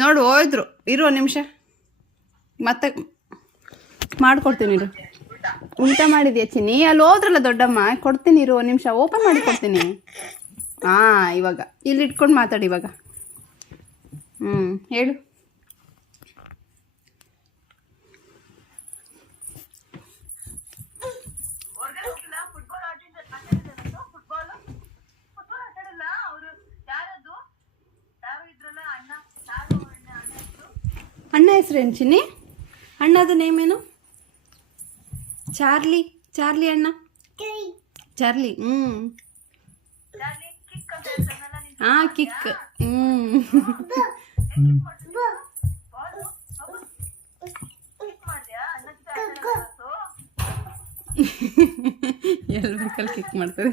ನೋಡು ಹೋಯ್ದ್ರು. ಇರು ಒಂದು ನಿಮಿಷ ಮತ್ತೆ ಮಾಡ್ಕೊಡ್ತೀನಿ. ಇರು, ಉಲ್ಟಾ ಮಾಡಿದ್ಯಾ ಚಿನ್ನಿ? ಅಲ್ಲಿ ಹೋದ್ರಲ್ಲ ದೊಡ್ಡಮ್ಮ, ಕೊಡ್ತೀನಿ ಇರು ಒಂದು ನಿಮಿಷ, ಓಪನ್ ಮಾಡಿ ಕೊಡ್ತೀನಿ. ಹಾಂ, ಇವಾಗ ಇಲ್ಲಿ ಇಟ್ಕೊಂಡು ಮಾತಾಡಿ ಇವಾಗ. ಹೇಳು. ಅಣ್ಣ ಹೆಸರೇನು ಚಿನ್ನಿ? ಅಣ್ಣದ ನೇಮೇನು? ಚಾರ್ಲಿ. ಚಾರ್ಲಿ ಅಣ್ಣ, ಚಾರ್ಲಿ. ಹಾಂ, ಕಿಕ್. ಎಲ್ಲಿ ಬೇಕಲ್ಲಿ ಕಿಕ್ ಮಾಡ್ತಾರೆ.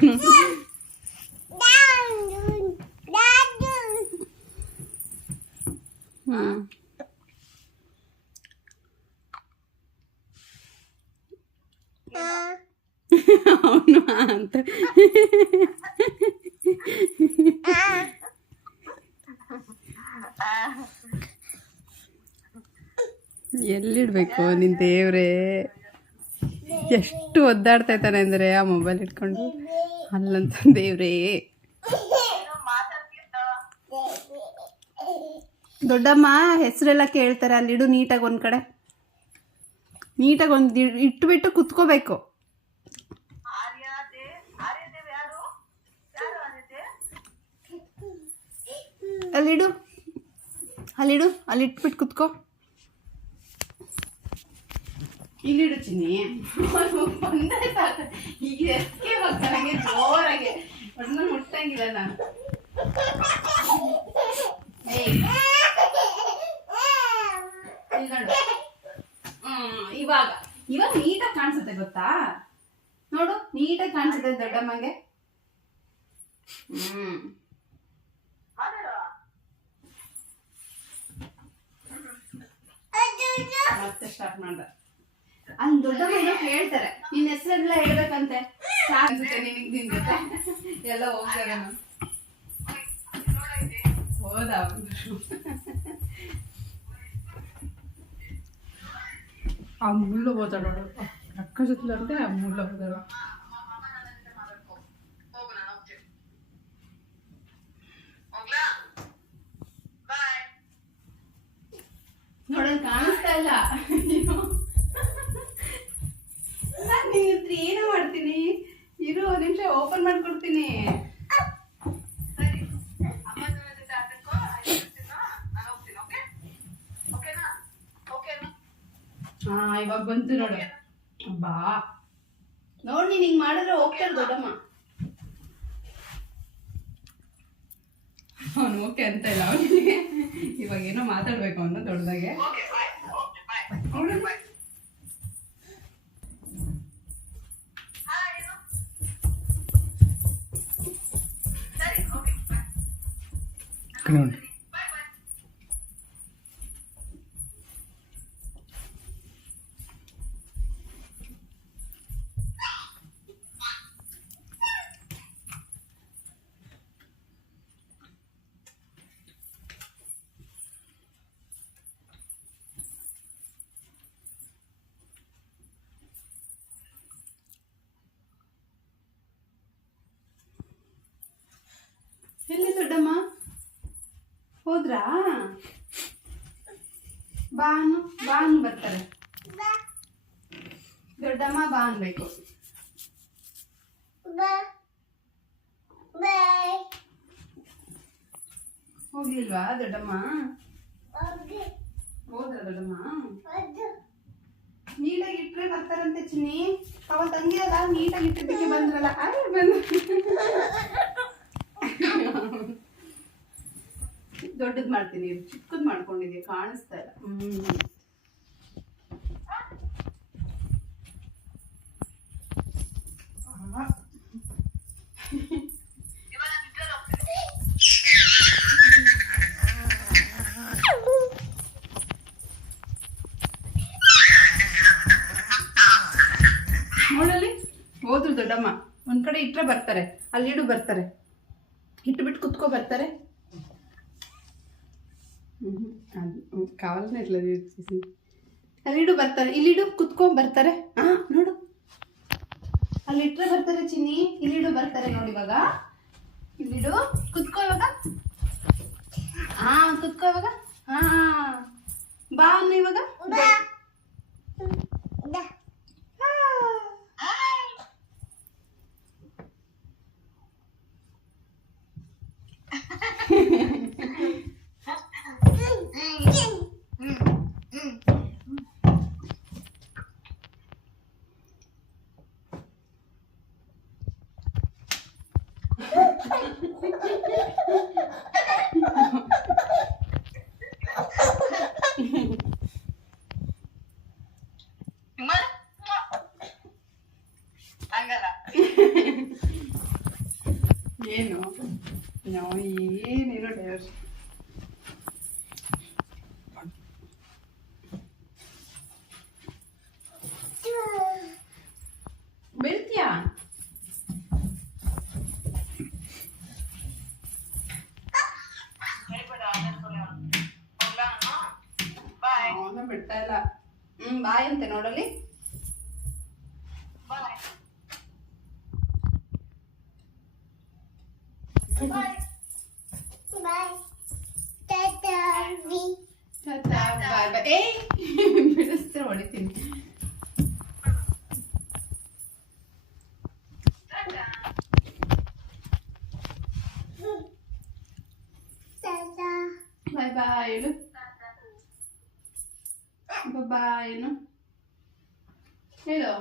ಅವನು ಅಂತ ಎಲ್ಲಿಡ್ಬೇಕು ನಿನ್ ದೇವ್ರೆ? ಎಷ್ಟು ಒದ್ದಾಡ್ತಾ ಇದ್ದಾನೆ ಅಂದರೆ ಆ ಮೊಬೈಲ್ ಇಟ್ಕೊಂಡು. ಅಲ್ಲಂತ ದೇವ್ರೇ. ದೊಡ್ಡಮ್ಮ ಹೆಸರೆಲ್ಲ ಕೇಳ್ತಾರೆ. ಅಲ್ಲಿಡು ನೀಟಾಗಿ ಒಂದು ಕಡೆ, ನೀಟಾಗಿ ಒಂದು ಇಟ್ಬಿಟ್ಟು ಕುತ್ಕೋಬೇಕು. ಅಲ್ಲಿಡು, ಅಲ್ಲಿಡು, ಅಲ್ಲಿ ಇಟ್ಬಿಟ್ಟು ಕುತ್ಕೋ. ಇಲ್ಲಿಡು ಚಿನ್ನಿ. ಈಗ ಎಷ್ಟೇ ಹೋಗ್ತಾನೆ ಜೋರಾಗೆ, ಒಟ್ಟು ಮುಟ್ಟಂಗಿಲ್ಲ ನಾನು. ಇವಾಗ ಇವಾಗ ನೀಟಾಗಿ ಕಾಣಿಸುತ್ತೆ ಗೊತ್ತಾ? ನೋಡು, ನೀಟಾಗಿ ಕಾಣಿಸುತ್ತೆ ದೊಡ್ಡಮ್ಮಗೆ. ಮತ್ತೆ ಸ್ಟಾರ್ಟ್ ಮಾಡ್ದ. ಅಲ್ಲಿ ದೊಡ್ಡಮ್ಮ ಏನೋ ಹೇಳ್ತಾರೆ, ನಿನ್ನ ಹೆಸರೆಲ್ಲ ಹೇಳ್ಬೇಕಂತೆ. ಅನ್ಸುತ್ತೆ ನಿನಗೆ ನಿನ್ ಜೊತೆ ಎಲ್ಲ ಹೋಗ್ತಾರೆ. ಹೋದ ಆ ಮುಳ್ಳು ಹೋದಾಡೋಳು ಅಕ್ಕ ಜೊತೆ ಅಂದ್ರೆ ಆ ಮುಳ್ಳು ಹೋದಾಡ. ನೋಡಲ್ ಕಾಣಿಸ್ತಾ ಇಲ್ಲ. ನಾನು ನಿನ್ನ ಹತ್ರ ಏನೋ ಮಾಡ್ತೀನಿ. ಇರು ಒಂದು ನಿಮಿಷ, ಓಪನ್ ಮಾಡ್ಕೊಡ್ತೀನಿ. ಹಾ, ಇವಾಗ ಬಂತು ನೋಡು. ಬಾ ನೋಡಿ, ನೀನ್ ಹಿಂಗ್ ಮಾಡಿದ್ರೆ ಹೋಗ್ತಾರೆ ದೊಡ್ಡಮ್ಮ. ಅವನು ಓಕೆ ಅಂತ ಇಲ್ಲ ಅವನಿಗೆ. ಇವಾಗ ಏನೋ ಮಾತಾಡ್ಬೇಕು ಅವನು ದೊಡ್ಡದಾಗೆ. ಎಲ್ಲಿ ದೊಡ್ಡಮ್ಮ ಹೋದ್ರಾ? ಬಾನು ಬಾನು ಬರ್ತಾರೆ. ದೊಡ್ಡಮ್ಮ ಬಾ ಅನ್ಬೇಕು. ಹೋಗ್ಲಿಲ್ವಾ ದೊಡ್ಡಮ್ಮ? ಹೋದ್ರ ದೊಡ್ಡಮ್ಮ? ನೀಟಾಗಿ ಇಟ್ರೆ ಬರ್ತಾರಂತೆ ಚಿನ್ನಿ. ಅವತ್ತು ಹಂಗಿರಲ್ಲ, ನೀಟಾಗಿ ಇಟ್ಟಿದ್ದಕ್ಕೆ ಬಂದ್ರಲ್ಲ. ದೊಡ್ಡದ್ ಮಾಡ್ತೀನಿ, ಚಿಕ್ಕದ್ ಮಾಡ್ಕೊಂಡಿದ್ಯಾ, ಕಾಣಿಸ್ತಾ ಇಲ್ಲ. ನೋಡಲ್ಲಿ ಹೋದ್ರು ದೊಡ್ಡಮ್ಮ. ಒಂದ್ ಕಡೆ ಇಟ್ರೆ ಬರ್ತಾರೆ, ಅಲ್ಲಿ ಇಡು ಬರ್ತಾರೆ, ಇಟ್ಟು ಬಿಟ್ಟು ಕುತ್ಕೋ ಬರ್ತಾರೆ. ಅದು ಕಾವಲನೇ ಇಲ್ಲ ಅಲ್ಲಿಡು ಬರ್ತಾರೆ, ಇಲ್ಲಿಡು ಕುತ್ಕೊಂಡ್ ಬರ್ತಾರೆ. ನೋಡು ಅಲ್ಲಿ ಇಟ್ರೆ ಬರ್ತಾರೆ ಚಿನ್ನಿ, ಇಲ್ಲಿಡು ಬರ್ತಾರೆ ನೋಡಿ. ಇವಾಗ ಇಲ್ಲಿಡು, ಕುತ್ಕೋ ಇವಾಗ. ಕುತ್ಕೋ ಇವಾಗ. ಬಾ ಅನ್ನು ಇವಾಗ. ಏನು ನಾವು ಏನೇನೋ ಡೈವರ್ಸ್ ಬೆಳ್ತೀಯಾ? ಅವನು ಬಿಡ್ತಾ ಇಲ್ಲ. ಬಾಯ್ ಅಂತೆ ನೋಡಲಿ. ಬಾಯ್ ಬಾಯ್. ಏಯ್ ಬಿಡಿಸ್ತೀರ, ಹೊಡಿತೀನಿ. ಬಾಯ್ ಬಾಯ್ ಹೇಳು. ಬಾಯ್ ಏನು ಹೇಳು.